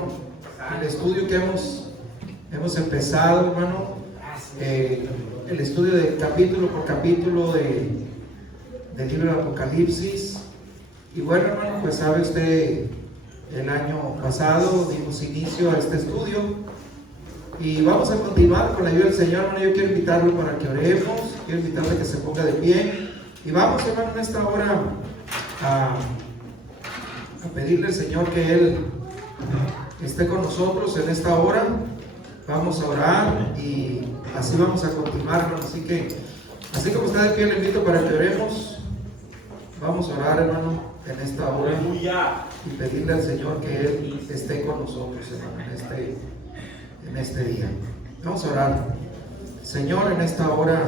con el estudio que hemos empezado, hermano. El estudio de capítulo por capítulo del libro de Apocalipsis. Y bueno, hermano, pues sabe usted, el año pasado dimos inicio a este estudio y vamos a continuar con la ayuda del Señor. Hermano, yo quiero invitarlo para que oremos, quiero invitarle a que se ponga de pie y vamos, hermano, en esta hora a pedirle al Señor que Él esté con nosotros en esta hora. Vamos a orar y así vamos a continuar, hermano. Así como está de pie, le invito para que oremos. Vamos a orar, hermano, en esta hora y pedirle al Señor que Él esté con nosotros, hermano, en este día. Vamos a orar. Señor, en esta hora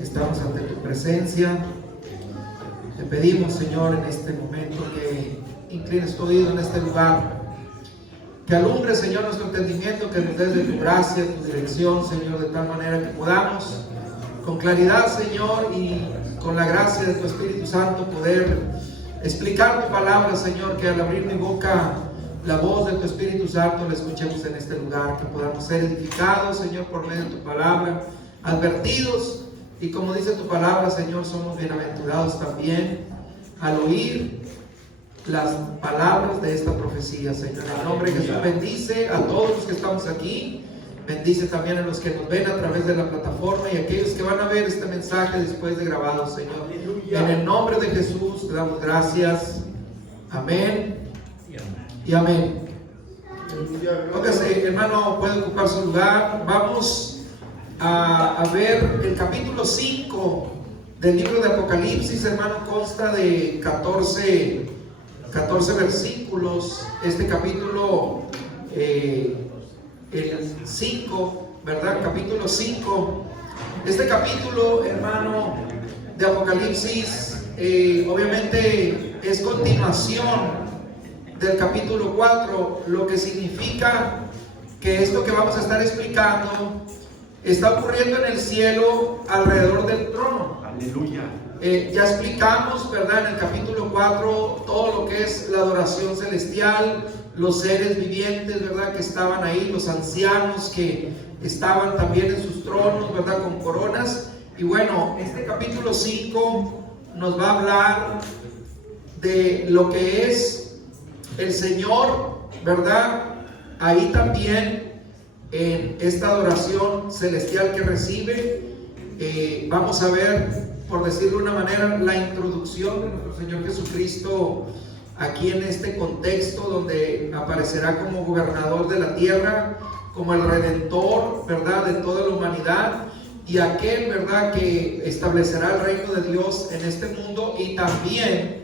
estamos ante tu presencia. Te pedimos, Señor, en este momento que inclines tu oído en este lugar, que alumbre, Señor, nuestro entendimiento, que nos des de tu gracia, tu dirección, Señor, de tal manera que podamos con claridad, Señor, y con la gracia de tu Espíritu Santo poder explicar tu palabra, Señor, que al abrir mi boca la voz de tu Espíritu Santo la escuchemos en este lugar, que podamos ser edificados, Señor, por medio de tu palabra, advertidos, y como dice tu palabra, Señor, somos bienaventurados también al oír las palabras de esta profecía, Señor. En el nombre de Jesús, bendice a todos los que estamos aquí, bendice también a los que nos ven a través de la plataforma y a aquellos que van a ver este mensaje después de grabado, Señor. En el nombre de Jesús te damos gracias. Amén y amén. Póngase, hermano, puede ocupar su lugar. Vamos a ver el capítulo 5 del libro de Apocalipsis, hermano. Consta de 14 versículos. Este capítulo, el 5, ¿verdad? Capítulo 5. Este capítulo, hermano, de Apocalipsis, obviamente es continuación del capítulo 4, lo que significa que esto que vamos a estar explicando está ocurriendo en el cielo alrededor del trono. Aleluya. Ya explicamos, ¿verdad?, en el capítulo 4 todo lo que es la adoración celestial, los seres vivientes, ¿verdad?, que estaban ahí, los ancianos que estaban también en sus tronos, ¿verdad?, con coronas. Y bueno, este capítulo 5 nos va a hablar de lo que es el Señor, ¿verdad?, ahí también en esta adoración celestial que recibe. Vamos a ver, por decirlo de una manera, la introducción de nuestro Señor Jesucristo aquí en este contexto donde aparecerá como gobernador de la tierra, como el redentor, ¿verdad?, de toda la humanidad, y aquel, ¿verdad?, que establecerá el reino de Dios en este mundo, y también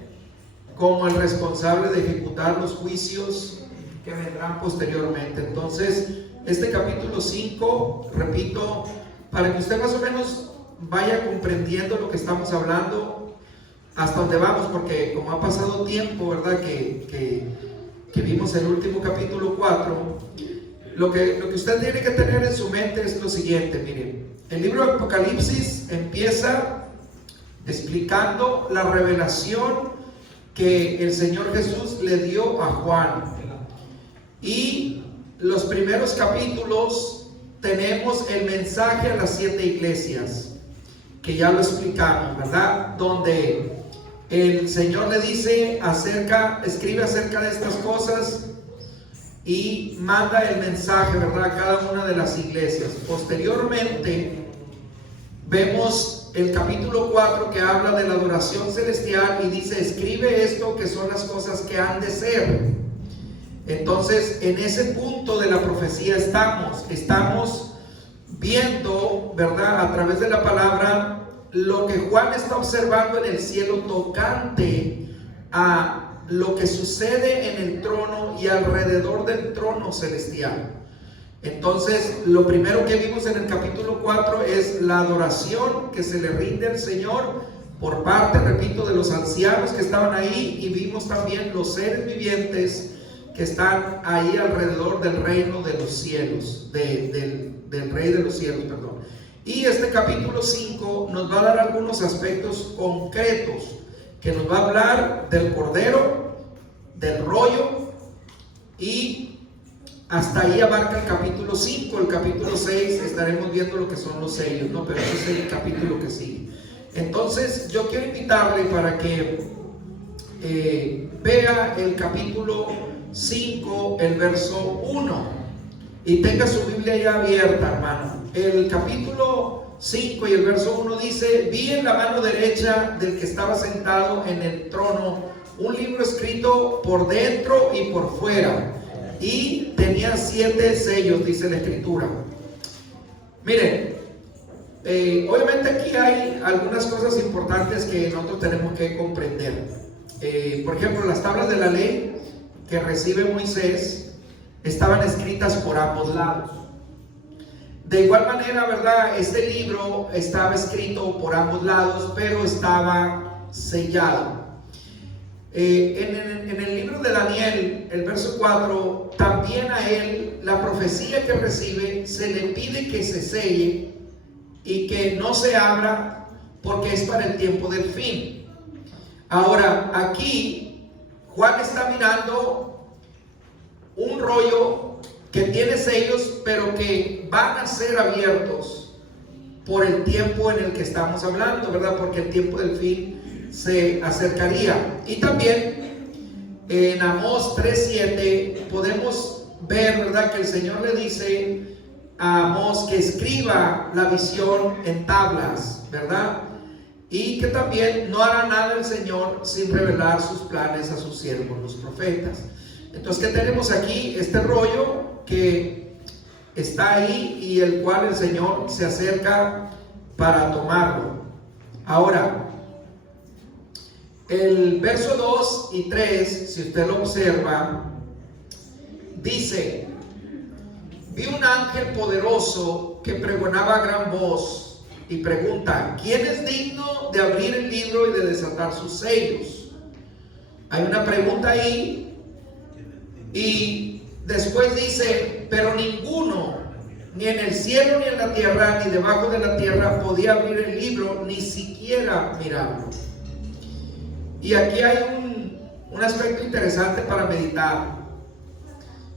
como el responsable de ejecutar los juicios que vendrán posteriormente. Entonces, este capítulo 5, repito, para que usted más o menos vaya comprendiendo lo que estamos hablando, hasta donde vamos, porque como ha pasado tiempo, ¿verdad?, que vimos el último capítulo 4, lo que usted tiene que tener en su mente es lo siguiente. Miren, el libro de Apocalipsis empieza explicando la revelación que el Señor Jesús le dio a Juan, y los primeros capítulos tenemos el mensaje a las 7 iglesias, que ya lo explicamos, ¿verdad?, donde el Señor le dice escribe acerca de estas cosas y manda el mensaje, ¿verdad?, a cada una de las iglesias. Posteriormente vemos el capítulo 4 que habla de la adoración celestial y dice: escribe esto que son las cosas que han de ser. Entonces, en ese punto de la profecía estamos viendo, ¿verdad?, a través de la palabra, lo que Juan está observando en el cielo tocante a lo que sucede en el trono y alrededor del trono celestial. Entonces, lo primero que vimos en el capítulo 4 es la adoración que se le rinde al Señor por parte, repito, de los ancianos que estaban ahí, y vimos también los seres vivientes que están ahí alrededor del reino de los cielos, del rey de los cielos, perdón. Y este capítulo 5 nos va a dar algunos aspectos concretos, que nos va a hablar del cordero, del rollo y hasta ahí abarca el capítulo 5. El capítulo 6 estaremos viendo lo que son los sellos, ¿no? Pero ese es el capítulo que sigue. Entonces yo quiero invitarle para que vea el capítulo 5, el verso 1, y tenga su Biblia ya abierta, hermano. El capítulo 5 y el verso 1 dice: vi en la mano derecha del que estaba sentado en el trono un libro escrito por dentro y por fuera, y tenía 7 sellos, dice la escritura. Miren, obviamente aquí hay algunas cosas importantes que nosotros tenemos que comprender. Por ejemplo, las tablas de la ley que recibe Moisés estaban escritas por ambos lados. De igual manera, ¿verdad? Este libro estaba escrito por ambos lados, pero estaba sellado. En el libro de Daniel, el verso 4, también a él, la profecía que recibe, se le pide que se selle y que no se abra, porque es para el tiempo del fin. Ahora, aquí Juan está mirando un rollo que tiene sellos, pero que van a ser abiertos por el tiempo en el que estamos hablando, ¿verdad? Porque el tiempo del fin se acercaría. Y también en Amós 3:7 podemos ver, ¿verdad?, que el Señor le dice a Amós que escriba la visión en tablas, ¿verdad? Y que también no hará nada el Señor sin revelar sus planes a sus siervos, los profetas. Entonces, ¿qué tenemos aquí? Este rollo que está ahí y el cual el Señor se acerca para tomarlo. Ahora, el verso 2 y 3, si usted lo observa, dice: vi un ángel poderoso que pregonaba a gran voz y pregunta: ¿quién es digno de abrir el libro y de desatar sus sellos? Hay una pregunta ahí. Y después dice: pero ninguno, ni en el cielo ni en la tierra, ni debajo de la tierra, podía abrir el libro, ni siquiera mirarlo. Y aquí hay un aspecto interesante para meditar.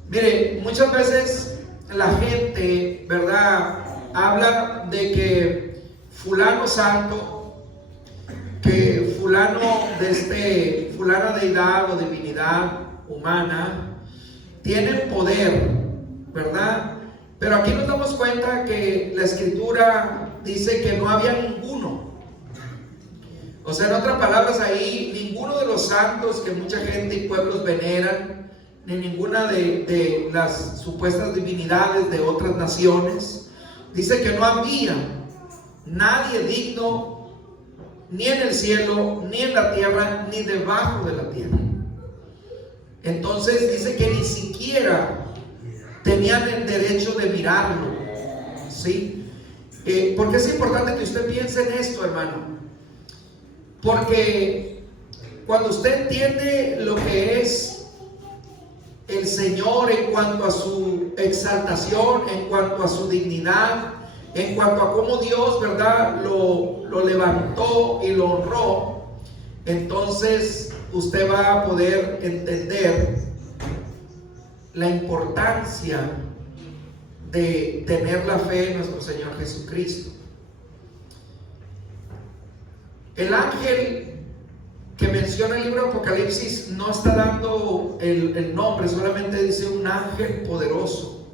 Mire, muchas veces la gente, ¿verdad?, habla de que fulano santo, que fulano fulana deidad o divinidad humana tienen poder, ¿verdad? Pero aquí nos damos cuenta que la escritura dice que no había ninguno. O sea, en otras palabras, ahí ninguno de los santos que mucha gente y pueblos veneran, ni ninguna de las supuestas divinidades de otras naciones, dice que no había nadie digno, ni en el cielo, ni en la tierra, ni debajo de la tierra. Entonces dice que ni siquiera tenían el derecho de mirarlo, ¿sí? ¿Por qué es importante que usted piense en esto, hermano? Porque cuando usted entiende lo que es el Señor en cuanto a su exaltación, en cuanto a su dignidad, en cuanto a cómo Dios, ¿verdad?, lo levantó y lo honró, entonces usted va a poder entender la importancia de tener la fe en nuestro Señor Jesucristo. El ángel que menciona el libro de Apocalipsis no está dando el nombre, solamente dice un ángel poderoso.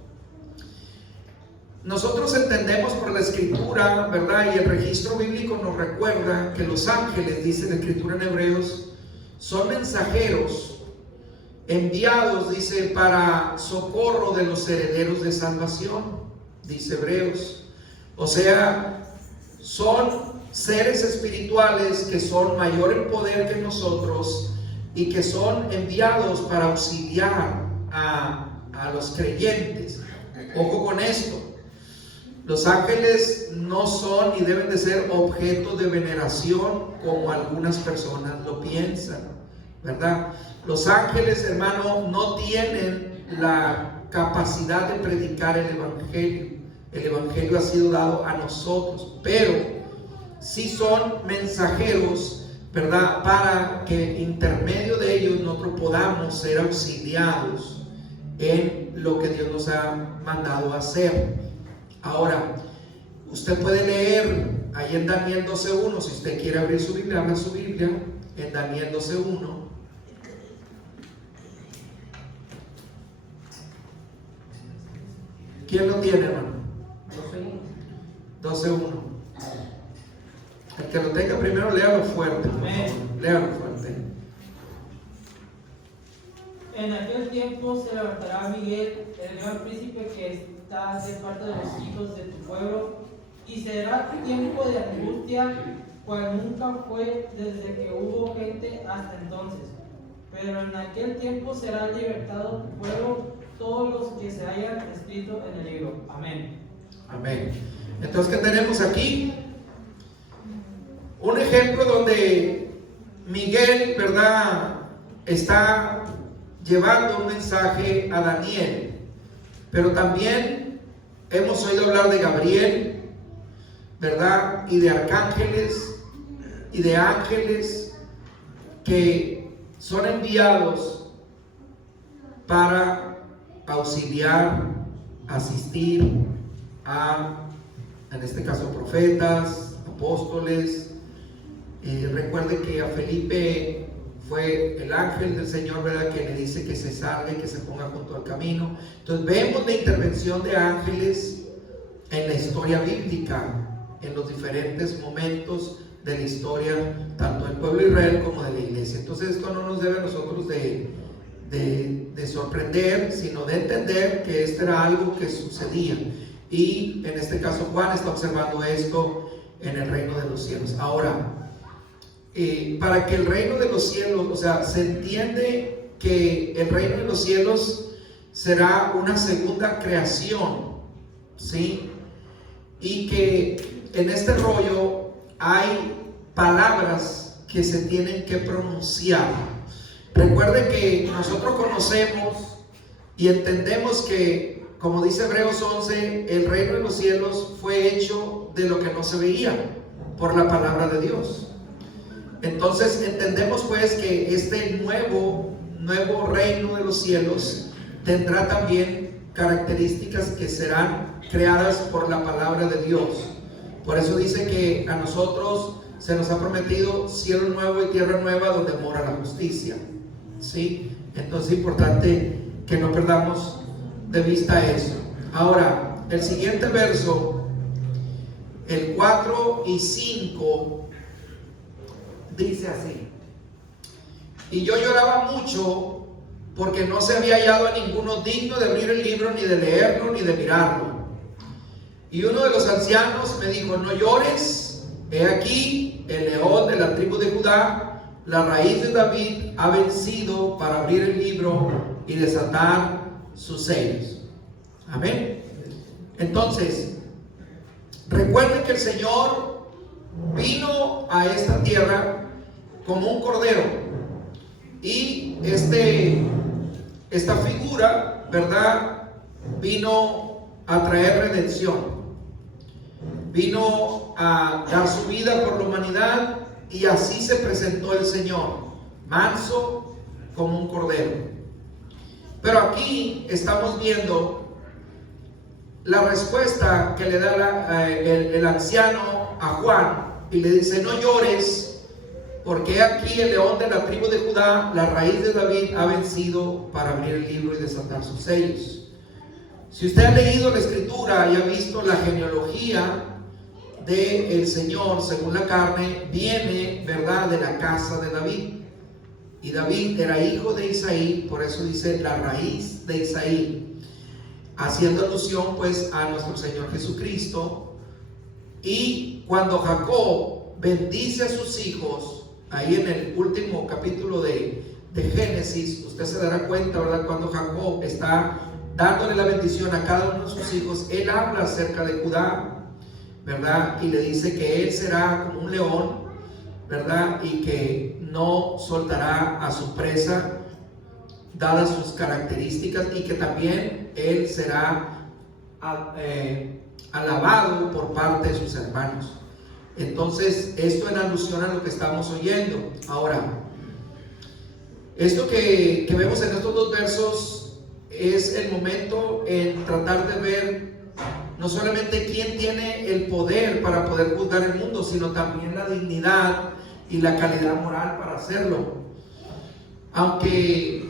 Nosotros entendemos por la escritura, ¿verdad?, y el registro bíblico nos recuerda que los ángeles, dice la escritura en Hebreos, son mensajeros enviados, dice, para socorro de los herederos de salvación, dice Hebreos. O sea, son seres espirituales que son mayor en poder que nosotros y que son enviados para auxiliar a los creyentes. Ojo con esto: los ángeles no son y deben de ser objeto de veneración como algunas personas lo piensan, ¿verdad? Los ángeles, hermano, no tienen la capacidad de predicar el evangelio. El evangelio ha sido dado a nosotros, pero sí son mensajeros, ¿verdad?, para que intermedio de ellos nosotros podamos ser auxiliados en lo que Dios nos ha mandado a hacer. Ahora, usted puede leer ahí en Daniel 12:1, si usted quiere abrir su Biblia, abra su Biblia en Daniel 12:1. ¿Quién lo tiene, hermano? 12:1. El que lo tenga primero, léalo fuerte, por favor. Léalo fuerte. En aquel tiempo se levantará Miguel, el gran príncipe que está de parte de los hijos de tu pueblo, y será tiempo de angustia, cual nunca fue desde que hubo gente hasta entonces. Pero en aquel tiempo será libertado tu pueblo, todos los que se hayan escrito en el libro. Amén. Amén. Entonces, ¿qué tenemos aquí? Un ejemplo donde Miguel, ¿verdad?, está llevando un mensaje a Daniel. Pero también hemos oído hablar de Gabriel, ¿verdad?, y de arcángeles y de ángeles que son enviados para auxiliar, asistir a, en este caso, profetas, apóstoles. Recuerde que a Felipe fue el ángel del Señor, ¿verdad?, que le dice que se salga y que se ponga junto al camino. Entonces vemos la intervención de ángeles en la historia bíblica, en los diferentes momentos de la historia, tanto del pueblo de Israel como de la iglesia. Entonces esto no nos debe a nosotros de sorprender, sino de entender que esto era algo que sucedía. Y en este caso Juan está observando esto en el reino de los cielos. Ahora, para que el reino de los cielos, o sea, se entiende que el reino de los cielos será una segunda creación, ¿sí? Y que en este rollo hay palabras que se tienen que pronunciar. Recuerde que nosotros conocemos y entendemos que, como dice Hebreos 11, el reino de los cielos fue hecho de lo que no se veía, por la palabra de Dios. Entonces entendemos pues que este nuevo reino de los cielos tendrá también características que serán creadas por la palabra de Dios. Por eso dice que a nosotros se nos ha prometido cielo nuevo y tierra nueva donde mora la justicia, ¿sí? Entonces es importante que no perdamos de vista eso. Ahora, el siguiente verso, el 4 y 5, dice así: y yo lloraba mucho porque no se había hallado a ninguno digno de abrir el libro, ni de leerlo, ni de mirarlo. Y uno de los ancianos me dijo: no llores, he aquí el león de la tribu de Judá, la raíz de David, ha vencido para abrir el libro y desatar sus sellos. Amén. Entonces, recuerden que el Señor vino a esta tierra como un cordero, y esta figura, ¿verdad?, vino a traer redención, vino a dar su vida por la humanidad, y así se presentó el Señor, manso como un cordero. Pero aquí estamos viendo la respuesta que le da el anciano a Juan, y le dice: no llores, porque aquí el león de la tribu de Judá, la raíz de David, ha vencido para abrir el libro y desatar sus sellos. Si usted ha leído la escritura y ha visto la genealogía del Señor según la carne, viene, ¿verdad?, de la casa de David. Y David era hijo de Isaí, por eso dice la raíz de Isaí, haciendo alusión pues a nuestro Señor Jesucristo. Y cuando Jacob bendice a sus hijos, ahí en el último capítulo de Génesis, usted se dará cuenta, ¿verdad?, cuando Jacob está dándole la bendición a cada uno de sus hijos, él habla acerca de Judá, ¿verdad?, y le dice que él será como un león, ¿verdad?, y que no soltará a su presa dadas sus características, y que también él será alabado por parte de sus hermanos. Entonces, esto en alusión a lo que estamos oyendo. Ahora, esto que vemos en estos dos versos es el momento en tratar de ver no solamente quién tiene el poder para poder juzgar el mundo, sino también la dignidad y la calidad moral para hacerlo. Aunque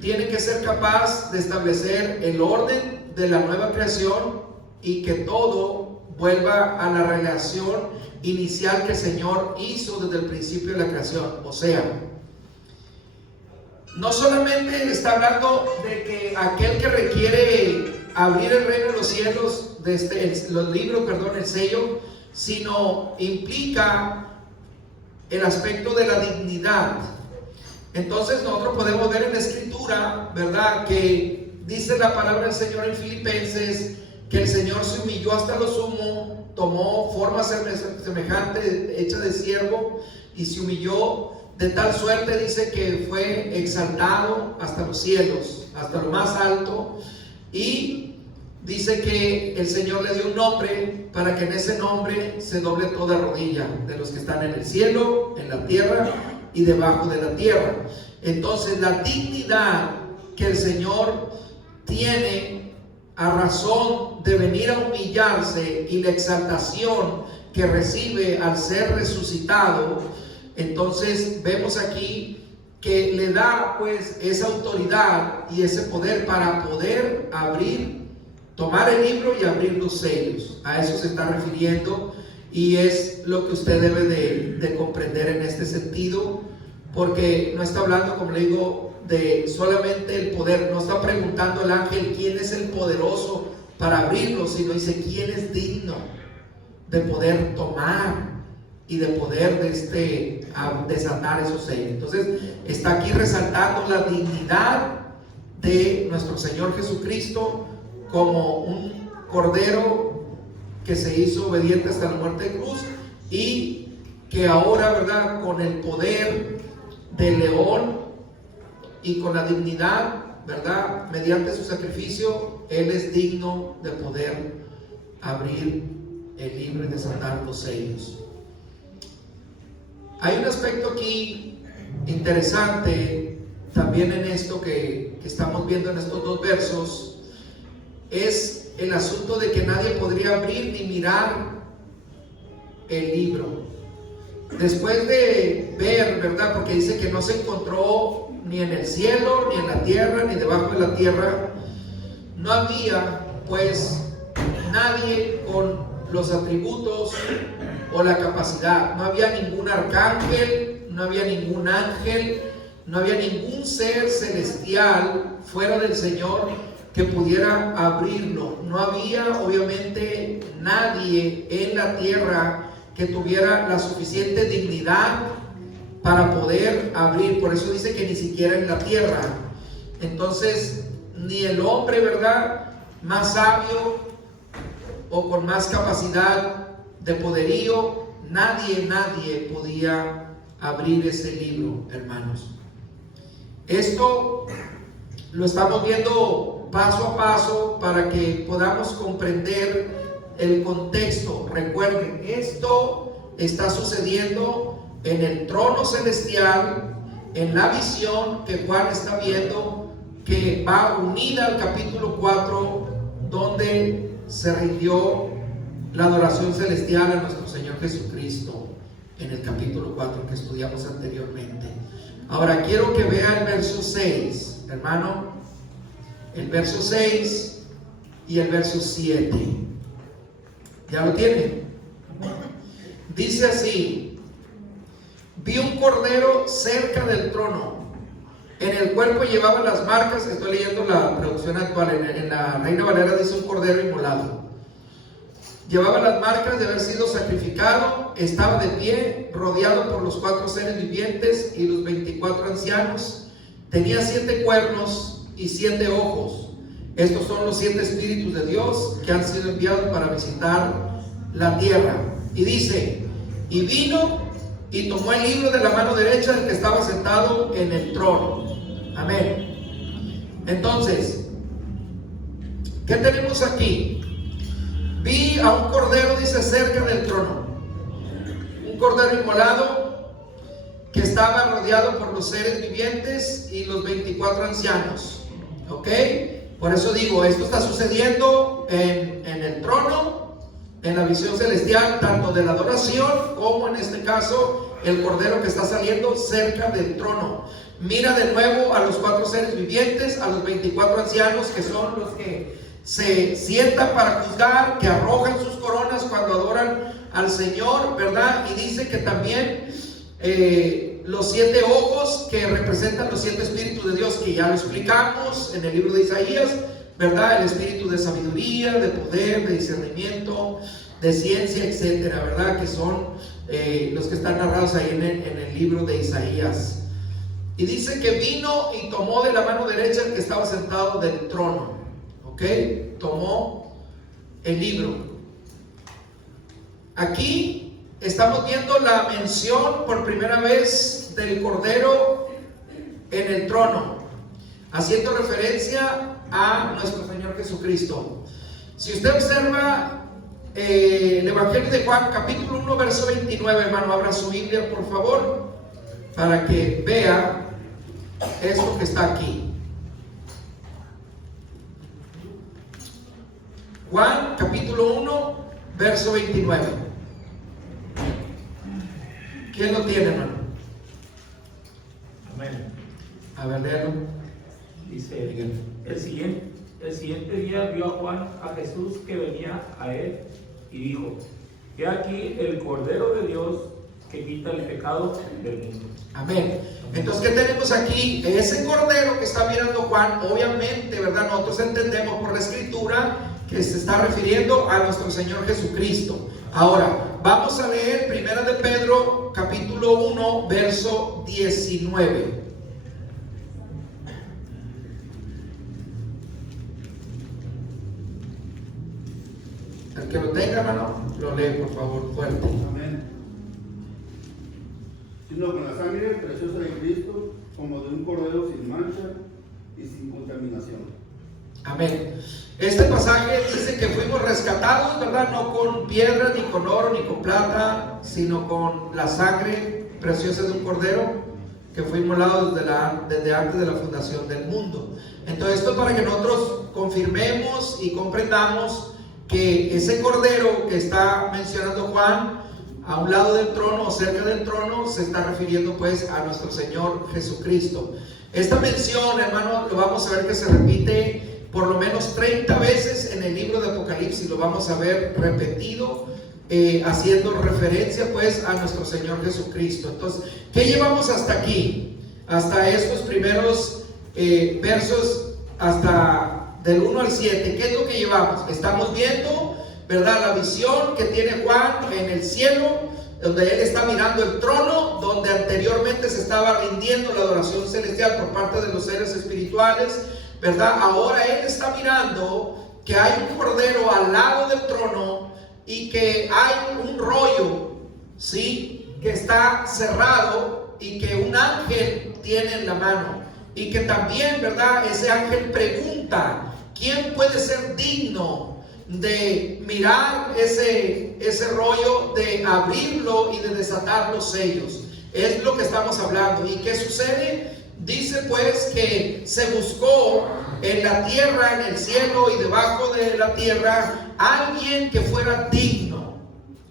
tiene que ser capaz de establecer el orden de la nueva creación y que todo vuelva a la relación inicial que el Señor hizo desde el principio de la creación. O sea, no solamente está hablando de que aquel que requiere abrir el reino de los cielos, los libros, el sello, sino implica el aspecto de la dignidad. Entonces nosotros podemos ver en la escritura, ¿verdad?, que dice la palabra del Señor en Filipenses que el Señor se humilló hasta lo sumo, tomó forma semejante, hecha de siervo, y se humilló de tal suerte, dice, que fue exaltado hasta los cielos, hasta lo más alto, y dice que el Señor le dio un nombre para que en ese nombre se doble toda rodilla de los que están en el cielo, en la tierra y debajo de la tierra. Entonces la dignidad que el Señor tiene a razón de venir a humillarse y la exaltación que recibe al ser resucitado, entonces vemos aquí que le da pues esa autoridad y ese poder para poder abrir, tomar el libro y abrir los sellos. A eso se está refiriendo, y es lo que usted debe de comprender en este sentido, porque no está hablando, como le digo, de solamente el poder. No está preguntando el ángel quién es el poderoso para abrirlo, sino dice quién es digno de poder tomar y de poder desatar esos sellos. Entonces está aquí resaltando la dignidad de nuestro Señor Jesucristo como un cordero que se hizo obediente hasta la muerte de cruz, y que ahora, ¿verdad?, con el poder del león y con la dignidad, ¿verdad?, mediante su sacrificio, Él es digno de poder abrir el libro y desatar los sellos. Hay un aspecto aquí interesante también en esto que estamos viendo en estos dos versos, es el asunto de que nadie podría abrir ni mirar el libro. Después de ver, ¿verdad?, porque dice que no se encontró ni en el cielo, ni en la tierra, ni debajo de la tierra, no había pues nadie con los atributos o la capacidad. No había ningún arcángel, no había ningún ángel, no había ningún ser celestial fuera del Señor que pudiera abrirlo. No había obviamente nadie en la tierra que tuviera la suficiente dignidad para poder abrir. Por eso dice que ni siquiera en la tierra. Entonces ni el hombre, ¿verdad?, más sabio o con más capacidad de poderío, nadie podía abrir ese libro, hermanos. Esto lo estamos viendo paso a paso para que podamos comprender el contexto. Recuerden, esto está sucediendo en el trono celestial, en la visión que Juan está viendo, que va unida al capítulo 4, donde se rindió la adoración celestial a nuestro Señor Jesucristo, en el capítulo 4 que estudiamos anteriormente. Ahora quiero que vea el verso 6, hermano, el verso 6 y el verso 7. ¿Ya lo tiene? Dice así: vi un cordero cerca del trono, en el cuerpo llevaba las marcas. Estoy leyendo la traducción actual, en la Reina Valera dice un cordero inmolado. Llevaba las marcas de haber sido sacrificado, estaba de pie, rodeado por los 4 seres vivientes y los 24 ancianos. Tenía 7 cuernos y 7 ojos. Estos son los 7 espíritus de Dios que han sido enviados para visitar la tierra. Y dice: y vino y tomó el libro de la mano derecha del que estaba sentado en el trono. Amén. Entonces, ¿qué tenemos aquí? Vi a un cordero, dice, cerca del trono, un cordero inmolado que estaba rodeado por los seres vivientes y los 24 ancianos. ¿ok? Por eso digo, esto está sucediendo en el trono, en la visión celestial, tanto de la adoración como en este caso el cordero que está saliendo cerca del trono. Mira de nuevo a los 4 seres vivientes, a los 24 ancianos, que son los que se sientan para juzgar, que arrojan sus coronas cuando adoran al Señor, ¿verdad? Y dice que también los 7 ojos que representan los 7 espíritus de Dios, que ya lo explicamos en el libro de Isaías, ¿verdad? El espíritu de sabiduría, de poder, de discernimiento, de ciencia, etcétera, ¿verdad? Que son los que están narrados ahí en el libro de Isaías. Y dice que vino y tomó de la mano derecha el que estaba sentado del trono, ¿ok? Tomó el libro. Aquí estamos viendo la mención por primera vez del Cordero en el trono, haciendo referencia a nuestro Señor Jesucristo. Si usted observa el Evangelio de Juan, capítulo 1, verso 29, hermano, abra su Biblia, por favor, para que vea esto que está aquí. Juan, capítulo 1, verso 29. ¿Quién lo tiene, hermano? Amén. A ver, léalo. Dice, el siguiente día vio a Juan a Jesús que venía a él y dijo: He aquí el Cordero de Dios que quita el pecado del mundo. Amén. Entonces, ¿qué tenemos aquí? Ese Cordero que está mirando Juan, obviamente, ¿verdad? Nosotros entendemos por la Escritura que se está refiriendo a nuestro Señor Jesucristo. Ahora, vamos a leer Primera de Pedro, capítulo 1, verso 19. El que lo tenga, hermano, lo lee, por favor, fuerte. Amén. Sino con la sangre preciosa de Cristo, como de un cordero sin mancha y sin contaminación. Amén. Este pasaje dice que fuimos rescatados, ¿verdad? No con piedra, ni con oro, ni con plata, sino con la sangre preciosa de un cordero que fue inmolado desde antes de la fundación del mundo. Entonces, esto para que nosotros confirmemos y comprendamos que ese cordero que está mencionando Juan a un lado del trono o cerca del trono se está refiriendo pues a nuestro Señor Jesucristo. Esta mención, hermano, lo vamos a ver que se repite por lo menos 30 veces en el libro de Apocalipsis. Lo vamos a ver repetido, haciendo referencia pues a nuestro Señor Jesucristo. Entonces, ¿qué llevamos hasta aquí? Hasta estos primeros versos, hasta del 1 al 7, ¿qué es lo que llevamos? Estamos viendo, ¿verdad?, la visión que tiene Juan en el cielo, donde él está mirando el trono, donde anteriormente se estaba rindiendo la adoración celestial por parte de los seres espirituales, ¿verdad? Ahora él está mirando que hay un cordero al lado del trono y que hay un rollo, ¿sí?, que está cerrado y que un ángel tiene en la mano. Y que también, ¿verdad?, ese ángel pregunta: ¿quién puede ser digno de mirar ese rollo, de abrirlo y de desatar los sellos? Es lo que estamos hablando. ¿Y qué sucede? Dice pues que se buscó en la tierra, en el cielo y debajo de la tierra alguien que fuera digno,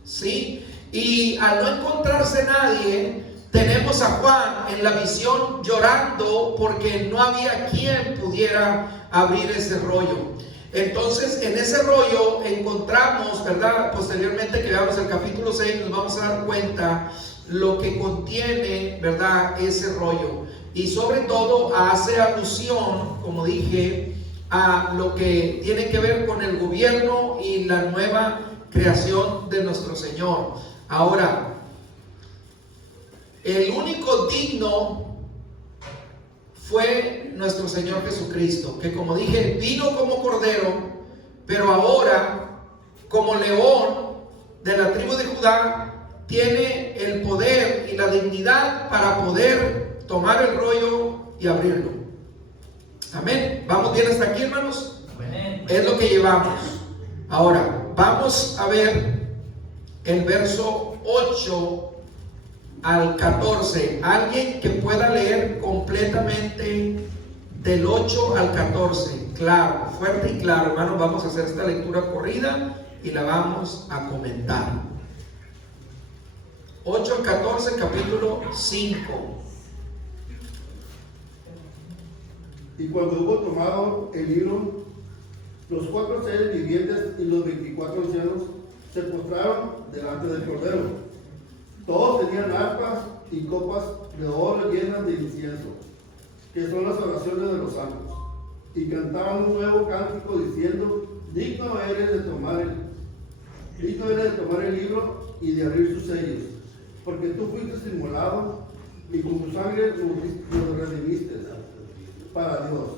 ¿sí? Y al no encontrarse nadie, tenemos a Juan en la visión llorando porque no había quien pudiera abrir ese rollo. Entonces, en ese rollo encontramos, ¿verdad?, posteriormente que veamos el capítulo 6, nos vamos a dar cuenta lo que contiene, ¿verdad?, ese rollo. Y sobre todo hace alusión, como dije, a lo que tiene que ver con el gobierno y la nueva creación de nuestro Señor. Ahora, el único digno fue nuestro Señor Jesucristo, que, como dije, vino como cordero, pero ahora como león de la tribu de Judá tiene el poder y la dignidad para poder tomar el rollo y abrirlo. Amén. ¿Vamos bien hasta aquí, hermanos? Amén. Es lo que llevamos. Ahora, vamos a ver el verso 8 al 14. Alguien que pueda leer completamente del 8 al 14. Claro, fuerte y claro, hermanos. Vamos a hacer esta lectura corrida y la vamos a comentar. 8 al 14, capítulo 5. Y cuando hubo tomado el libro, los 4 seres vivientes y los 24 ancianos se postraron delante del Cordero. Todos tenían arpas y copas de oro llenas de incienso, que son las oraciones de los santos, y cantaban un nuevo cántico diciendo: digno eres de tomar el libro y de abrir sus sellos, porque tú fuiste inmolado y con tu sangre nos redimiste para Dios,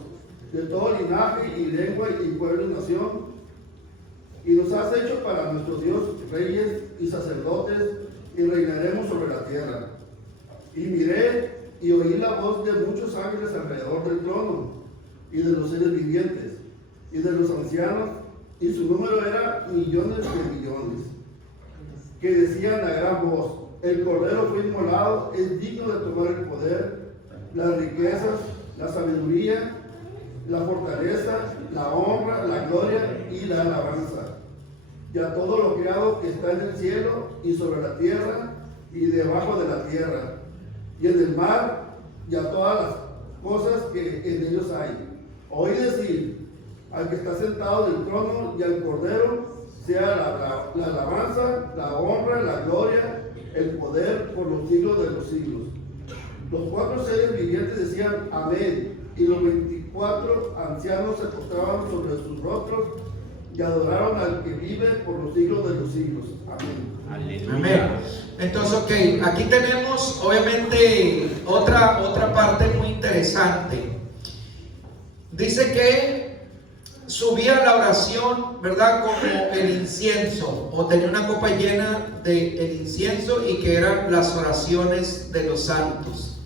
de todo linaje y lengua y pueblo y nación, y nos has hecho para nuestro Dios reyes y sacerdotes, y reinaremos sobre la tierra. Y miré y oí la voz de muchos ángeles alrededor del trono, y de los seres vivientes, y de los ancianos, y su número era millones de millones, que decían a gran voz: el Cordero fue inmolado, es digno de tomar el poder, las riquezas, la sabiduría, la fortaleza, la honra, la gloria y la alabanza. Y a todo lo creado que está en el cielo y sobre la tierra y debajo de la tierra, y en el mar, y a todas las cosas que en ellos hay. Oí decir al que está sentado en el trono y al Cordero, sea la alabanza, la honra, la gloria, el poder por los siglos de los siglos. Los 4 seres vivientes decían amén, y los 24 ancianos se postraban sobre sus rostros y adoraron al que vive por los siglos de los siglos. Amén. Amén. Entonces, ok, aquí tenemos obviamente otra parte muy interesante. Dice que subía la oración, ¿verdad? Como el incienso, o tenía una copa llena de el incienso, y que eran las oraciones de los santos.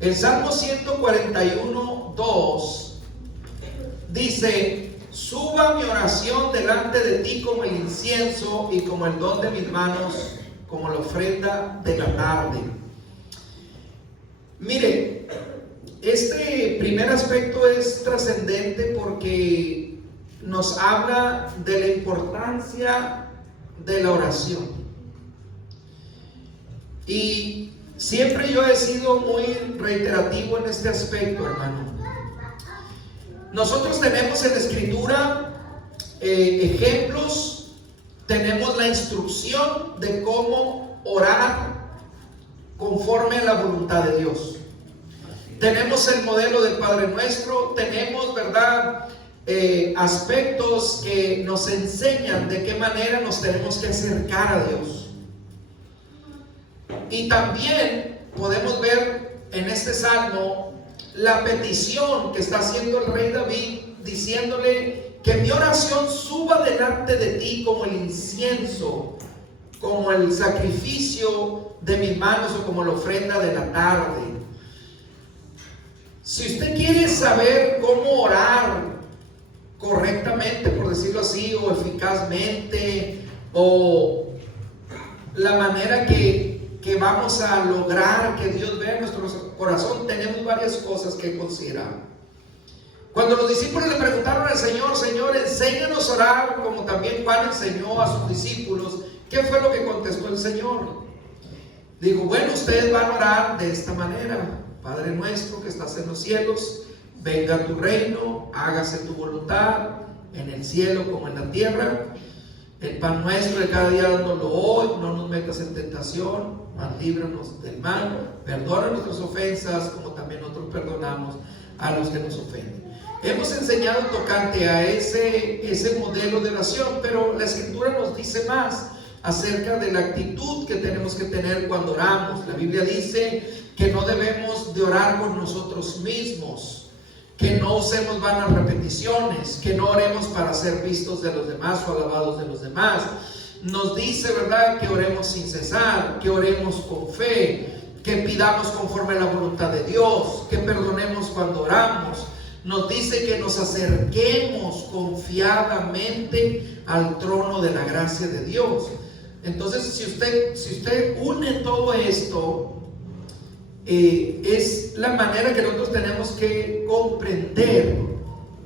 El Salmo 141, 2 dice: suba mi oración delante de ti como el incienso, y como el don de mis manos, como la ofrenda de la tarde. Mire, este primer aspecto es trascendente porque nos habla de la importancia de la oración. Y siempre yo he sido muy reiterativo en este aspecto, hermano. Nosotros tenemos en la Escritura ejemplos, tenemos la instrucción de cómo orar conforme a la voluntad de Dios. Tenemos el modelo del Padre Nuestro, tenemos, ¿verdad?, aspectos que nos enseñan de qué manera nos tenemos que acercar a Dios. Y también podemos ver en este salmo la petición que está haciendo el rey David, diciéndole que mi oración suba delante de ti como el incienso, como el sacrificio de mis manos, o como la ofrenda de la tarde. Si usted quiere saber cómo orar correctamente, por decirlo así, o eficazmente, o la manera que vamos a lograr que Dios vea nuestro corazón, tenemos varias cosas que considerar. Cuando los discípulos le preguntaron al Señor: Señor, enséñanos a orar como también Juan enseñó a sus discípulos, ¿qué fue lo que contestó el Señor? Dijo: bueno, ustedes van a orar de esta manera: Padre nuestro que estás en los cielos, venga tu reino, hágase tu voluntad en el cielo como en la tierra. El pan nuestro de cada día dándolo hoy, no nos metas en tentación, mas líbranos del mal. Perdona nuestras ofensas como también nosotros perdonamos a los que nos ofenden. Hemos enseñado tocante a ese modelo de oración, pero la Escritura nos dice más acerca de la actitud que tenemos que tener cuando oramos. La Biblia dice que no debemos de orar con nosotros mismos, que no usemos vanas repeticiones, que no oremos para ser vistos de los demás o alabados de los demás. Nos dice, ¿verdad?, que oremos sin cesar, que oremos con fe, que pidamos conforme a la voluntad de Dios, que perdonemos cuando oramos. Nos dice que nos acerquemos confiadamente al trono de la gracia de Dios. Entonces, si usted une todo esto, es la manera que nosotros tenemos que comprender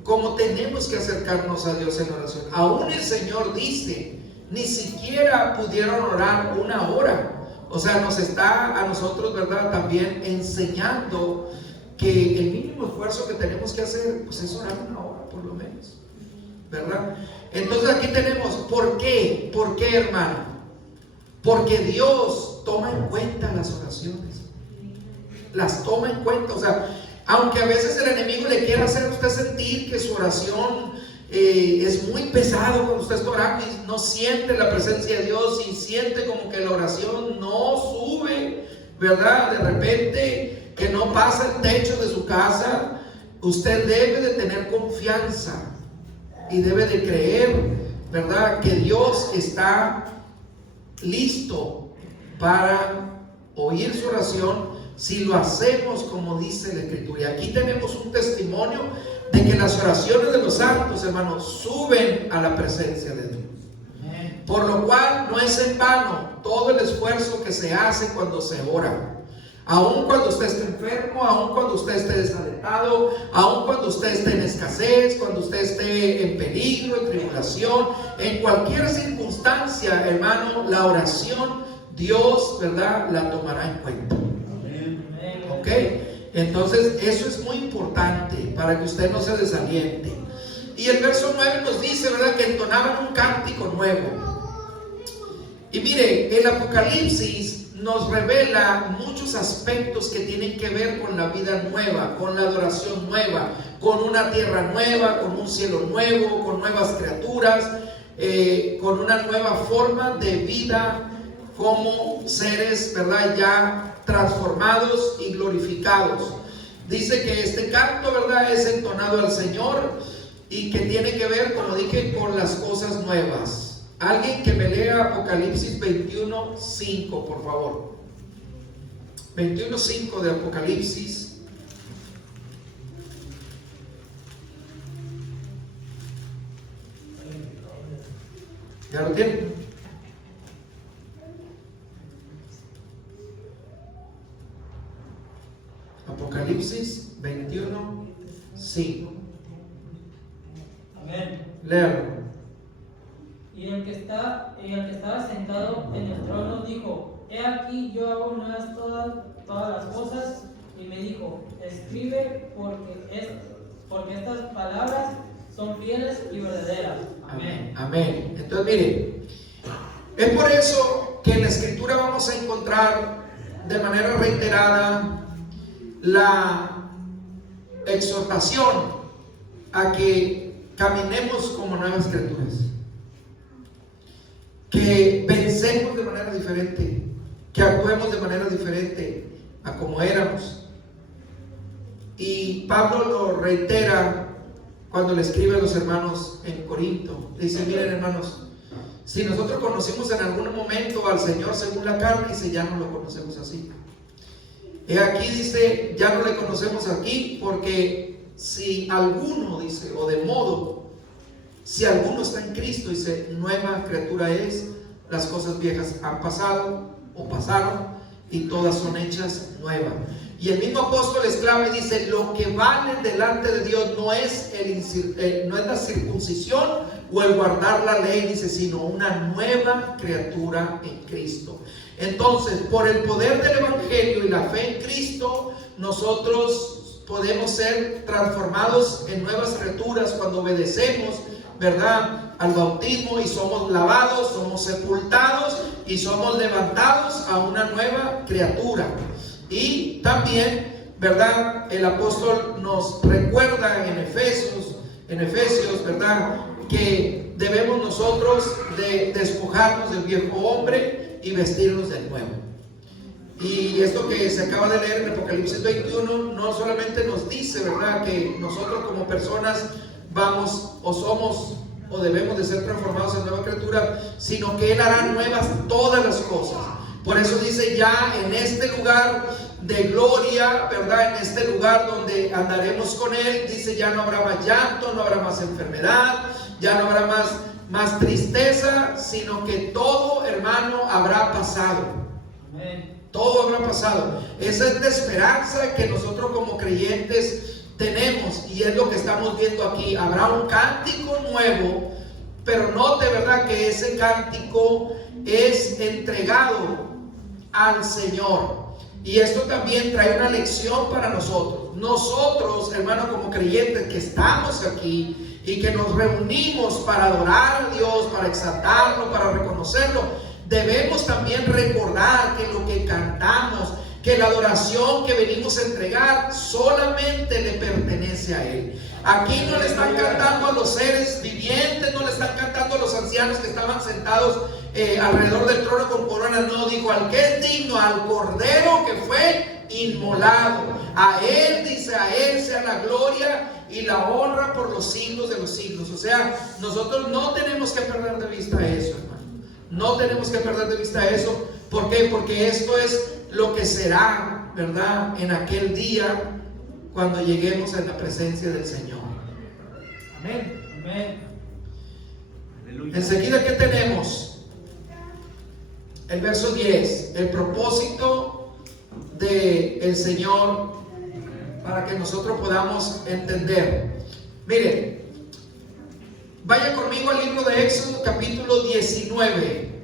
cómo tenemos que acercarnos a Dios en oración. Aún el Señor dice, ni siquiera pudieron orar una hora. O sea, nos está a nosotros, ¿verdad?, también enseñando que el mínimo esfuerzo que tenemos que hacer, pues es orar una hora por lo menos, ¿verdad? Entonces aquí tenemos, ¿por qué? ¿Por qué, hermano? Porque Dios toma en cuenta las oraciones, las toma en cuenta. O sea, aunque a veces el enemigo le quiera hacer a usted sentir que su oración es muy pesado cuando usted está orando y no siente la presencia de Dios y siente como que la oración no sube, ¿verdad? De repente que no pasa el techo de su casa, usted debe de tener confianza y debe de creer, ¿verdad?, que Dios está listo para oír su oración si lo hacemos como dice la Escritura. Y aquí tenemos un testimonio de que las oraciones de los santos, hermanos, suben a la presencia de Dios. Por lo cual no es en vano todo el esfuerzo que se hace cuando se ora. Aun cuando usted esté enfermo, aun cuando usted esté desalentado, aun cuando usted esté en escasez, cuando usted esté en peligro, en tribulación, en cualquier circunstancia, hermano, la oración, Dios, ¿verdad?, la tomará en cuenta. ¿Ok? Entonces, eso es muy importante para que usted no se desaliente. Y el verso 9 nos dice, ¿verdad?, que entonaban un cántico nuevo. Y mire, el Apocalipsis nos revela muchos aspectos que tienen que ver con la vida nueva, con la adoración nueva, con una tierra nueva, con un cielo nuevo, con nuevas criaturas, con una nueva forma de vida como seres, ¿verdad?, ya transformados y glorificados. Dice que este canto, ¿verdad?, es entonado al Señor y que tiene que ver, como dije, con las cosas nuevas. Alguien que me lea Apocalipsis 21:5, por favor. 21:5 de Apocalipsis. ¿Ya lo tienen? Apocalipsis 21:5. Amén. Léalo. Y el que estaba sentado en el trono dijo: He aquí, yo hago nuevas todas las cosas. Y me dijo: Escribe, porque estas palabras son fieles y verdaderas. Amén. Amén. Entonces, mire, es por eso que en la Escritura vamos a encontrar de manera reiterada la exhortación a que caminemos como nuevas criaturas, que pensemos de manera diferente, que actuemos de manera diferente a como éramos. Y Pablo lo reitera cuando le escribe a los hermanos en Corinto. Dice: miren, hermanos, si nosotros conocimos en algún momento al Señor según la carne, dice, ya no lo conocemos así. Y aquí dice, ya no le conocemos aquí, porque si alguno, dice, o de modo, si alguno está en Cristo, dice, nueva criatura es, las cosas viejas han pasado o pasaron y todas son hechas nuevas. Y el mismo apóstol exclama y dice: lo que vale delante de Dios no es la circuncisión o el guardar la ley, dice, sino una nueva criatura en Cristo. Entonces, por el poder del Evangelio y la fe en Cristo, nosotros podemos ser transformados en nuevas criaturas cuando obedecemos, ¿verdad?, al bautismo, y somos lavados, somos sepultados y somos levantados a una nueva criatura. Y también, ¿verdad?, el apóstol nos recuerda en Efesios, ¿verdad?, que debemos nosotros de despojarnos del viejo hombre y vestirnos del nuevo. Y esto que se acaba de leer en Apocalipsis 21 no solamente nos dice, ¿verdad?, que nosotros como personas vamos o somos o debemos de ser transformados en nueva criatura, sino que Él hará nuevas todas las cosas. Por eso dice: ya en este lugar de gloria, ¿verdad?, en este lugar donde andaremos con Él, dice, ya no habrá más llanto, no habrá más enfermedad, ya no habrá más tristeza, sino que todo, hermano, habrá pasado. Amén. todo habrá pasado. Esa es la esperanza que nosotros como creyentes tenemos, y es lo que estamos viendo aquí. Habrá un cántico nuevo, pero note, ¿verdad?, que ese cántico es entregado al Señor. Y esto también trae una lección para nosotros. Nosotros, hermanos, como creyentes que estamos aquí y que nos reunimos para adorar a Dios, para exaltarlo, para reconocerlo, debemos también recordar que lo que cantamos, que la adoración que venimos a entregar solamente le pertenece a Él. Aquí no le están cantando a los seres vivientes, no le están cantando a los ancianos que estaban sentados alrededor del trono con corona. No, dijo al que es digno, al Cordero que fue inmolado. A Él, dice, a Él sea la gloria y la honra por los siglos de los siglos. O sea, nosotros no tenemos que perder de vista eso, hermano. No tenemos que perder de vista eso. ¿Por qué? Porque esto es lo que será, ¿verdad?, en aquel día cuando lleguemos a la presencia del Señor. Amén. Amén. Enseguida, ¿qué tenemos? El verso 10, el propósito del Señor para que nosotros podamos entender. Miren, vaya conmigo al libro de Éxodo capítulo 19.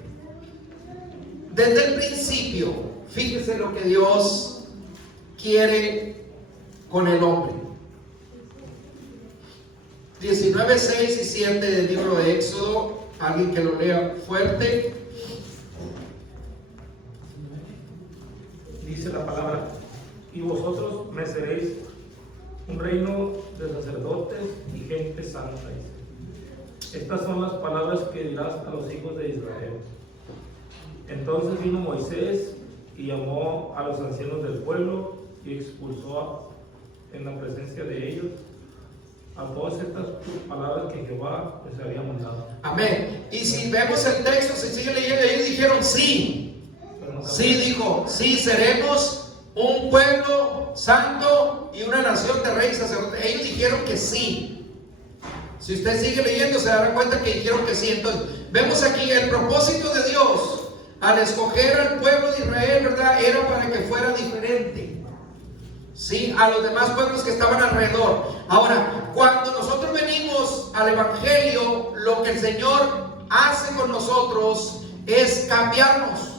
Desde el principio, fíjese lo que Dios quiere con el hombre. 19, 6 y 7 del libro de Éxodo. Alguien que lo lea fuerte. Dice la palabra: y vosotros me seréis un reino de sacerdotes y gente santa. Estas son las palabras que dirás a los hijos de Israel. Entonces vino Moisés y llamó a los ancianos del pueblo y expulsó en la presencia de ellos a todas estas palabras que Jehová les había mandado. Amén. Y si vemos el texto, si sigue leyendo, ellos dijeron sí. Sí, dijo, sí, seremos un pueblo santo y una nación de reyes y sacerdotes. Ellos dijeron que sí. Si usted sigue leyendo, se dará cuenta que dijeron que sí. Entonces, vemos aquí el propósito de Dios al escoger al pueblo de Israel, ¿verdad?, era para que fuera diferente, ¿sí?, a los demás pueblos que estaban alrededor. Ahora, cuando nosotros venimos al Evangelio, lo que el Señor hace con nosotros es cambiarnos.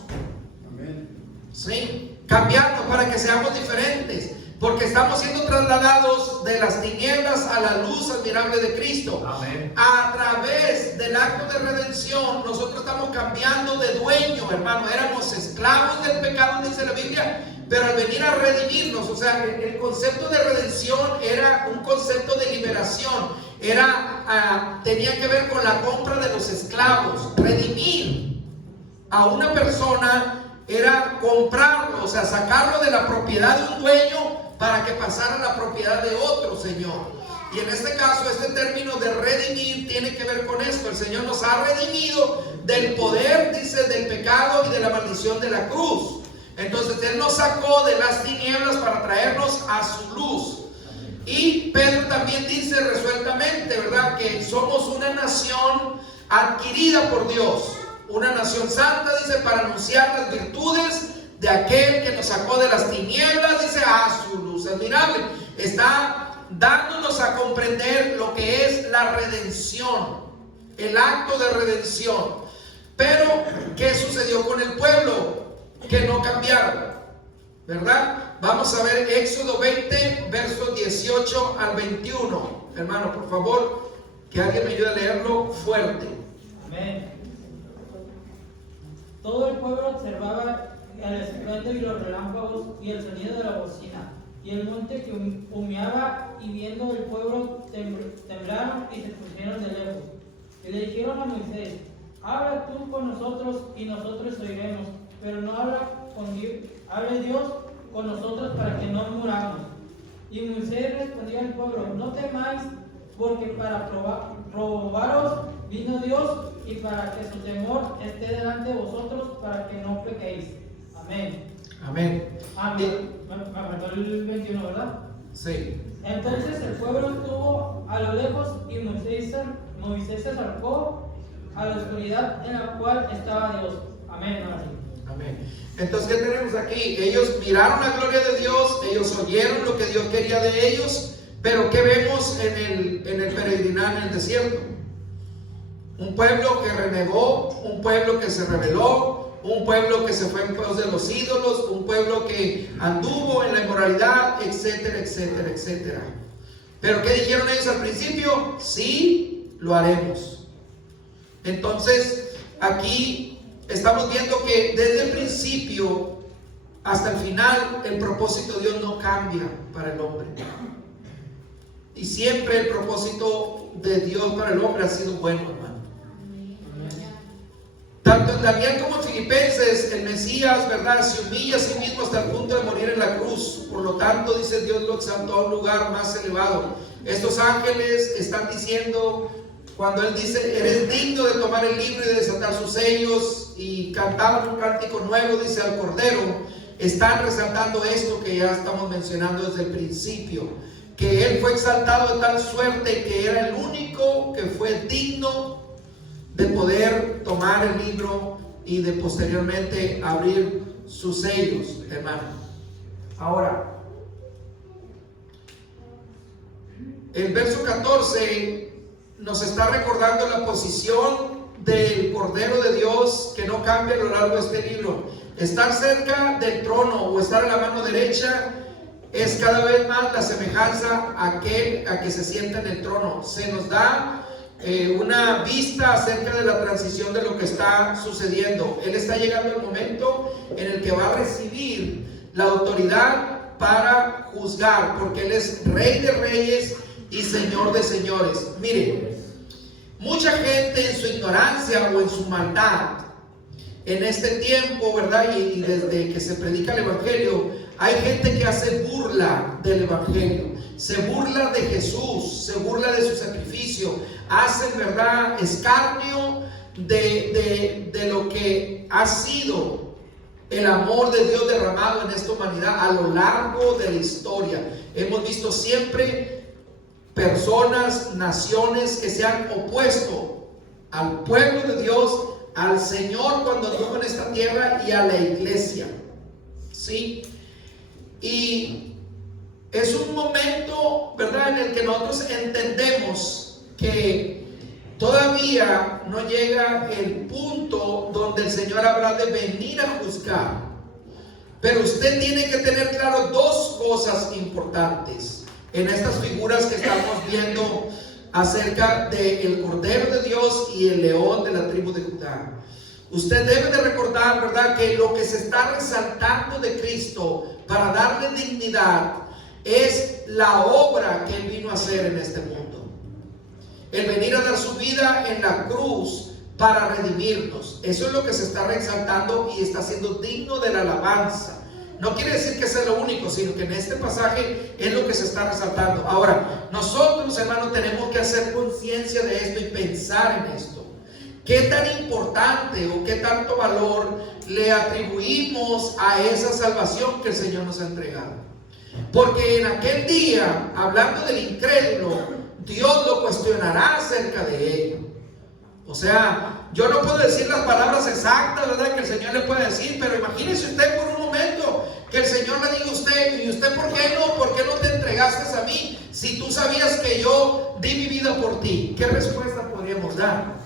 ¿Sí? Cambiarnos para que seamos diferentes, porque estamos siendo trasladados de las tinieblas a la luz admirable de Cristo. Amén. A través del acto de redención, nosotros estamos cambiando de dueño, hermano. Éramos esclavos del pecado, dice la Biblia, pero al venir a redimirnos, o sea, el concepto de redención era un concepto de liberación. Tenía que ver con la compra de los esclavos. Redimir a una persona era comprarlo, o sea, sacarlo de la propiedad de un dueño para que pasara a la propiedad de otro señor. Y en este caso, este término de redimir tiene que ver con esto. El Señor nos ha redimido del poder, dice, del pecado y de la maldición de la cruz. Entonces Él nos sacó de las tinieblas para traernos a su luz. Y Pedro también dice resueltamente, ¿verdad?, que somos una nación adquirida por Dios. Una nación santa, dice, para anunciar las virtudes de aquel que nos sacó de las tinieblas, dice, a su luz admirable. Está dándonos a comprender lo que es la redención, el acto de redención. Pero, ¿qué sucedió con el pueblo? Que no cambiaron, ¿verdad? Vamos a ver Éxodo 20, versos 18 al 21. Hermano, por favor, que alguien me ayude a leerlo fuerte. Amén. Todo el pueblo observaba el estruendo y los relámpagos y el sonido de la bocina y el monte que humeaba, y viendo el pueblo temblaron y se pusieron de lejos. Y le dijeron a Moisés: habla tú con nosotros y nosotros oiremos, pero no hable Dios con nosotros para que no muramos. Y Moisés respondió al pueblo: no temáis, porque para probaros vino Dios, y para que su temor esté delante de vosotros, para que no pequéis. Amén. Amén. Me faltó el 21, ¿verdad? Sí. Entonces el pueblo estuvo a lo lejos, y Moisés se acercó a la oscuridad en la cual estaba Dios. Amén. Ahora sí. Amén. Entonces, ¿qué tenemos aquí? Ellos miraron la gloria de Dios, ellos oyeron lo que Dios quería de ellos, pero ¿qué vemos en el peregrinar en el desierto? Un pueblo que renegó, un pueblo que se rebeló, un pueblo que se fue en pos de los ídolos, un pueblo que anduvo en la inmoralidad, etcétera, etcétera, etcétera. Pero ¿qué dijeron ellos al principio? Sí, lo haremos. Entonces, aquí estamos viendo que desde el principio hasta el final el propósito de Dios no cambia para el hombre. Y siempre el propósito de Dios para el hombre ha sido bueno, hermano. Tanto en Daniel como en Filipenses, el Mesías, ¿verdad?, se humilla a sí mismo hasta el punto de morir en la cruz. Por lo tanto, dice, Dios lo exaltó a un lugar más elevado. Estos ángeles están diciendo, cuando Él dice, eres digno de tomar el libro y de desatar sus sellos, y cantaban un cántico nuevo, dice, al Cordero, están resaltando esto que ya estamos mencionando desde el principio, que Él fue exaltado de tal suerte que era el único que fue digno de poder tomar el libro y de posteriormente abrir sus sellos, hermano. Ahora, el verso 14 nos está recordando la posición del Cordero de Dios que no cambia a lo largo de este libro. Estar cerca del trono o estar a la mano derecha es cada vez más la semejanza a que se sienta en el trono. Se nos da una vista acerca de la transición de lo que está sucediendo. Él está llegando el momento en el que va a recibir la autoridad para juzgar, porque Él es Rey de Reyes y Señor de Señores. Miren, mucha gente en su ignorancia o en su maldad en este tiempo, ¿verdad? Y desde que se predica el Evangelio, hay gente que hace burla del Evangelio, se burla de Jesús, se burla de su sacrificio, hacen, ¿verdad?, escarnio de lo que ha sido el amor de Dios derramado en esta humanidad a lo largo de la historia. Hemos visto siempre personas, naciones que se han opuesto al pueblo de Dios, al Señor cuando anduvo en esta tierra y a la iglesia, ¿sí? Y es un momento, ¿verdad?, en el que nosotros entendemos que todavía no llega el punto donde el Señor habrá de venir a juzgar. Pero usted tiene que tener claro dos cosas importantes en estas figuras que estamos viendo acerca del Cordero de Dios y el león de la tribu de Judá. Usted debe de recordar, ¿verdad?, que lo que se está resaltando de Cristo para darle dignidad es la obra que Él vino a hacer en este mundo. El venir a dar su vida en la cruz para redimirnos. Eso es lo que se está resaltando y está siendo digno de la alabanza. No quiere decir que sea lo único, sino que en este pasaje es lo que se está resaltando. Ahora, nosotros, hermanos, tenemos que hacer conciencia de esto y pensar en esto. ¿Qué tan importante o qué tanto valor le atribuimos a esa salvación que el Señor nos ha entregado? Porque en aquel día, hablando del incrédulo, Dios lo cuestionará acerca de ello. O sea, yo no puedo decir las palabras exactas, ¿verdad?, que el Señor le puede decir, pero imagínese usted por un momento que el Señor le diga a usted, ¿y usted por qué no te entregaste a mí si tú sabías que yo di mi vida por ti? ¿Qué respuesta podríamos dar?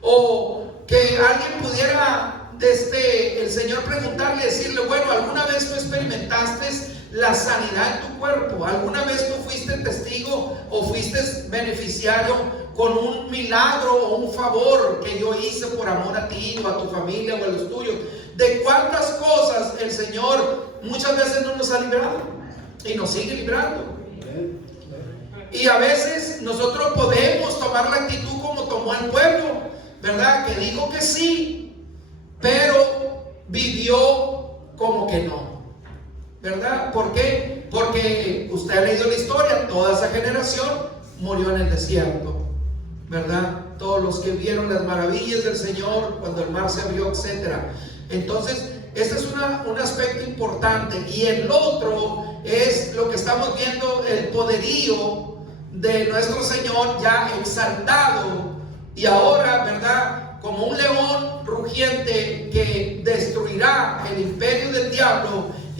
O que alguien pudiera, el Señor preguntarle, decirle, bueno, ¿alguna vez tú experimentaste la sanidad en tu cuerpo? ¿Alguna vez tú fuiste testigo o fuiste beneficiario con un milagro o un favor que yo hice por amor a ti o a tu familia o a los tuyos? ¿De cuántas cosas el Señor muchas veces no nos ha librado y nos sigue librando? Y a veces nosotros podemos tomar la actitud como tomó el pueblo, ¿verdad?, que dijo que sí, pero vivió como que no, ¿verdad? ¿Por qué? Porque usted ha leído la historia, toda esa generación murió en el desierto, ¿verdad? Todos los que vieron las maravillas del Señor cuando el mar se abrió, etcétera. Entonces, este es un aspecto importante. Y el otro es lo que estamos viendo, el poderío de nuestro Señor ya exaltado y ahora, ¿verdad?, como un león rugiente que destruye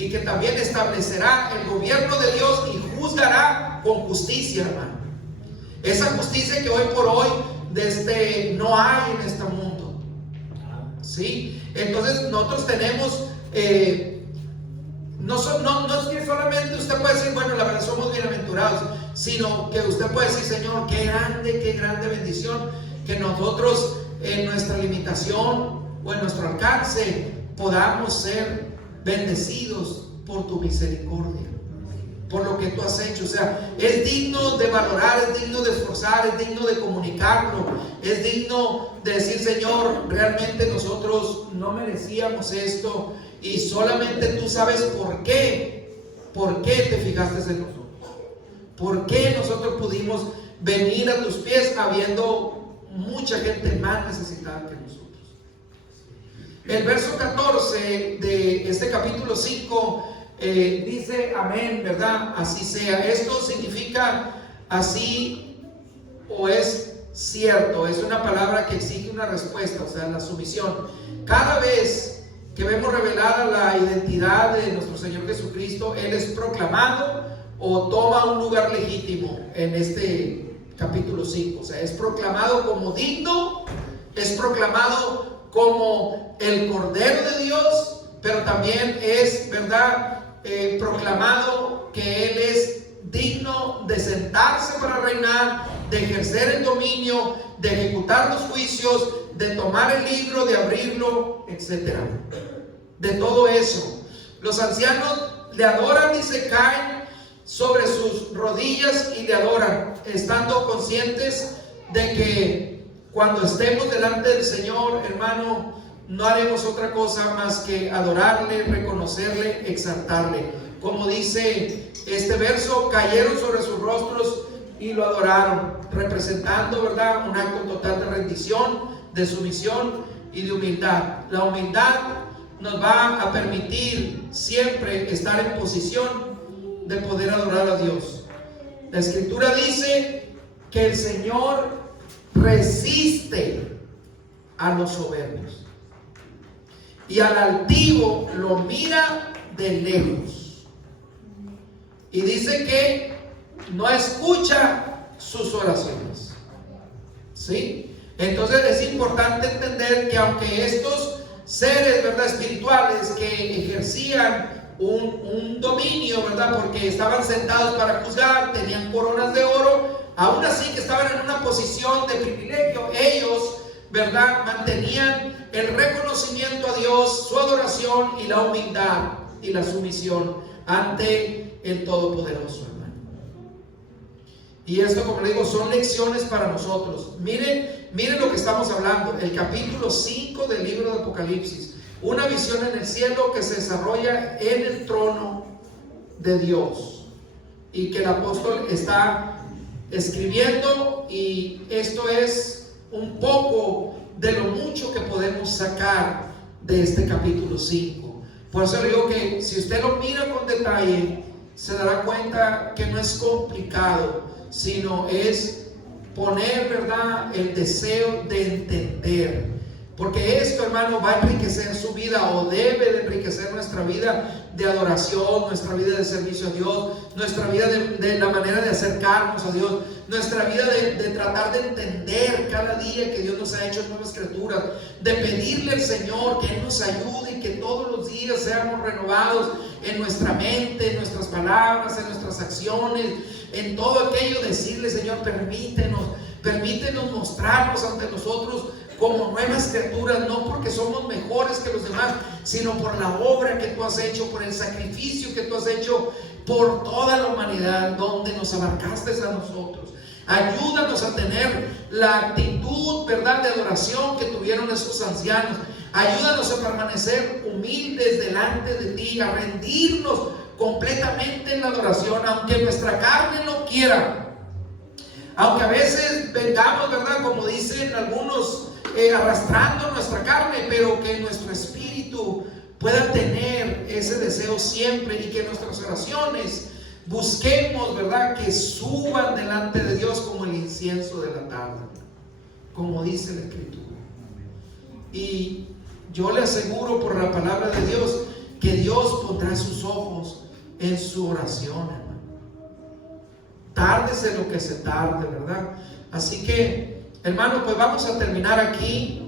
y que también establecerá el gobierno de Dios y juzgará con justicia, hermano. Esa justicia que hoy por hoy no hay en este mundo. ¿Sí? Entonces nosotros tenemos, no es que solamente usted puede decir, bueno, la verdad somos bienaventurados, sino que usted puede decir, Señor, qué grande bendición que nosotros en nuestra limitación o en nuestro alcance podamos ser bendecidos por tu misericordia, por lo que tú has hecho. O sea, es digno de valorar, es digno de esforzar, es digno de comunicarlo, es digno de decir, Señor, realmente nosotros no merecíamos esto y solamente tú sabes por qué te fijaste en nosotros, por qué nosotros pudimos venir a tus pies habiendo mucha gente más necesitada que nosotros. El verso 14 de este capítulo 5 dice amén, ¿verdad? Así sea. Esto significa así o es cierto. Es una palabra que exige una respuesta, o sea, la sumisión. Cada vez que vemos revelada la identidad de nuestro Señor Jesucristo, Él es proclamado o toma un lugar legítimo en este capítulo 5. O sea, es proclamado como digno, es proclamado como el Cordero de Dios, pero también es, ¿verdad?, proclamado que Él es digno de sentarse para reinar, de ejercer el dominio, de ejecutar los juicios, de tomar el libro, de abrirlo, etc. De todo eso, los ancianos le adoran y se caen sobre sus rodillas y le adoran, estando conscientes de que cuando estemos delante del Señor, hermano, no haremos otra cosa más que adorarle, reconocerle, exaltarle. Como dice este verso, cayeron sobre sus rostros y lo adoraron, representando, ¿verdad?, un acto total de rendición, de sumisión y de humildad. La humildad nos va a permitir siempre estar en posición de poder adorar a Dios. La Escritura dice que el Señor resiste a los soberbios y al altivo lo mira de lejos, y dice que no escucha sus oraciones. ¿Sí? Entonces es importante entender que aunque estos seres, ¿verdad?, espirituales que ejercían un dominio, ¿verdad?, porque estaban sentados para juzgar, tenían coronas de oro, aún así que estaban en una posición de privilegio, ellos, ¿verdad?, mantenían el reconocimiento a Dios, su adoración y la humildad y la sumisión ante el Todopoderoso, hermano. Y esto, como le digo, son lecciones para nosotros. Miren lo que estamos hablando, el capítulo 5 del libro de Apocalipsis, una visión en el cielo que se desarrolla en el trono de Dios y que el apóstol está escribiendo, y esto es un poco de lo mucho que podemos sacar de este capítulo 5. Por eso le digo que si usted lo mira con detalle, se dará cuenta que no es complicado, sino es poner, ¿verdad?, el deseo de entender. Porque esto, hermano, va a enriquecer su vida, o debe de enriquecer nuestra vida de adoración, nuestra vida de servicio a Dios, nuestra vida de la manera de acercarnos a Dios, nuestra vida de tratar de entender cada día que Dios nos ha hecho nuevas criaturas, de pedirle al Señor que Él nos ayude y que todos los días seamos renovados en nuestra mente, en nuestras palabras, en nuestras acciones, en todo aquello. Decirle, Señor, permítenos mostrarnos ante nosotros como nuevas criaturas, no porque somos mejores que los demás, sino por la obra que tú has hecho, por el sacrificio que tú has hecho por toda la humanidad, donde nos abarcaste a nosotros. Ayúdanos a tener la actitud, ¿verdad?, de adoración que tuvieron esos ancianos. Ayúdanos a permanecer humildes delante de ti, a rendirnos completamente en la adoración, aunque nuestra carne no quiera, aunque a veces vengamos, ¿verdad?, como dicen algunos, arrastrando nuestra carne, pero que nuestro espíritu pueda tener ese deseo siempre, y que nuestras oraciones busquemos, ¿verdad?, que suban delante de Dios como el incienso de la tarde, como dice la Escritura. Y yo le aseguro por la palabra de Dios que Dios pondrá sus ojos en su oración, hermano. Tárdese lo que se tarde, ¿verdad? Así que, hermano, pues vamos a terminar aquí.